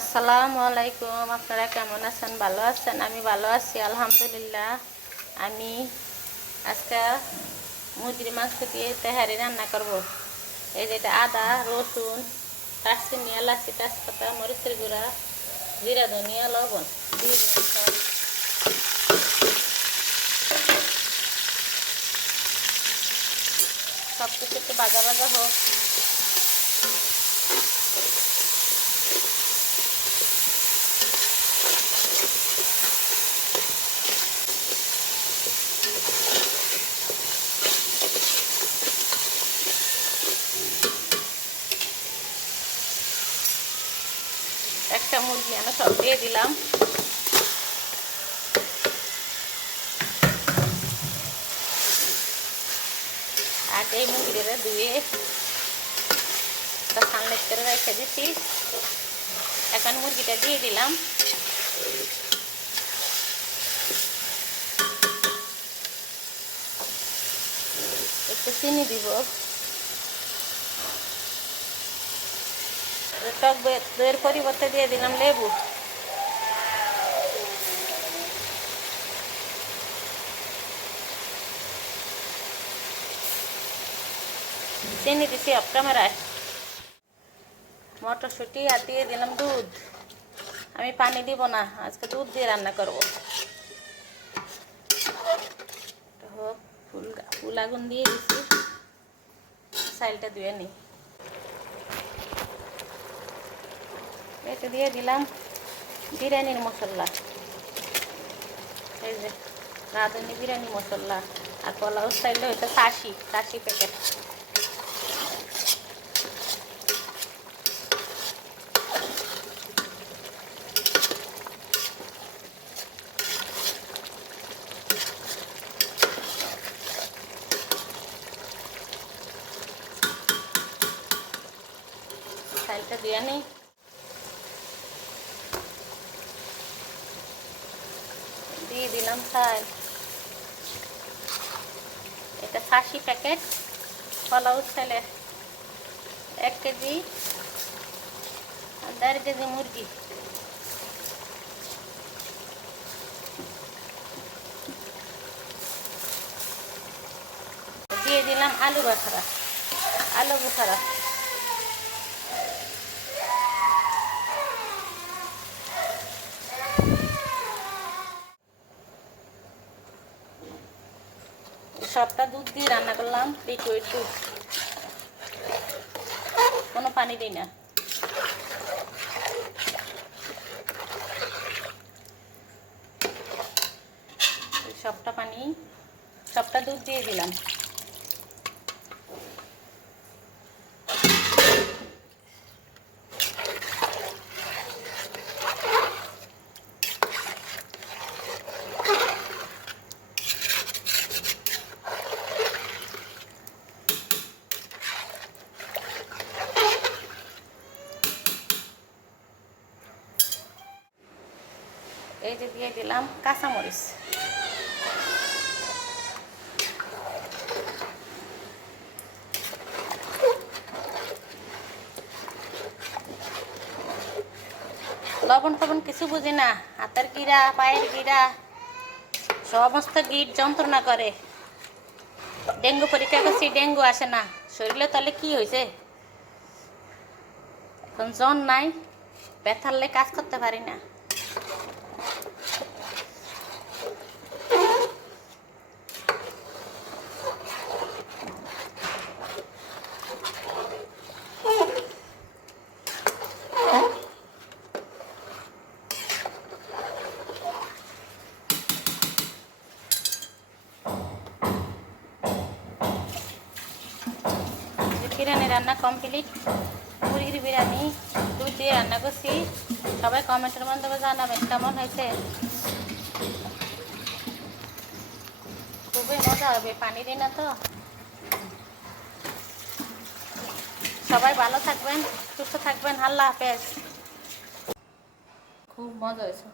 আসসালামু আলাইকুম। আপনারা কেমন আছেন? ভালো আছেন? আমি ভালো আছি আলহামদুলিল্লাহ। আমি আজকে মুরগির মাংস দিয়ে তেহারি রান্না করব। এই যেটা আদা, রসুন, দারচিনি, এলাচি, তেজপাতা, মরিচের গুঁড়া, জিরা, ধনিয়া, লবণ দিয়ে দিন সব কিছু একটু ভাজা ভাজা হোক। একটা মুরগি আমি সব দিয়ে দিলাম। আর এই মুরগিটা ধুয়ে সানলেট করে রেখে দিচ্ছি। এখন মুরগিটা দিয়ে দিলাম। একটু চিনি দিব। টক দইয়ের পরিবর্তে দিয়ে দিলাম লেবু। চিনি দিচ্ছি অফ ক্যামেরায়। মটরশুঁটি আর দিয়ে দিলাম দুধ। আমি পানি দিব না, আজকে দুধ দিয়ে রান্না করব। হোক, ফুল আগুন দিয়ে দিচ্ছি। চালটা ধুয়ে নিই। এতে দিয়ে দিলাম বিরিয়ানির মশলা। এই যে রাঁধুনি বিরিয়ানি মশলা। আর পোলাও স্টাইলে হইতে 80 প্যাকেট। চালটা দিয়ে নিই। দিয়ে দিলাম চাল। এটা 80 প্যাকেট পোলাও চালের। 1 কেজি আর 1.5 কেজি মুরগি। দিয়ে দিলাম আলু বোখারা। সবটা দুধ দিয়ে রান্না করলাম, লিকুইড দুধ, কোনো পানি দিই না। সবটা দুধ দিয়ে দিলাম। এই যে দিয়ে দিলাম কাঁচামরিচ। লবণ ফবণ কিছু বুঝি না। হাতের গিরা, পায়ের গিরা, সমস্ত গিট যন্ত্রণা করে। ডেঙ্গু পরীক্ষা করছি, ডেঙ্গু আসে না শরীরে। তাহলে কি হয়েছে? এখন জ্বর নাই, ব্যথারলে কাজ করতে পারি না। বিরিয়ানি রান্না কমপ্লিট। মুরগির বিরিয়ানি দুধ দিয়ে রান্না করছি। সবাই কমেন্টের মাধ্যমে জানাবেন কেমন হয়েছে। খুবই মজা হবে, পানি দিই না তো। সবাই ভালো থাকবেন, সুস্থ থাকবেন। আল্লাহ হাফেজ। খুব মজা হয়েছে।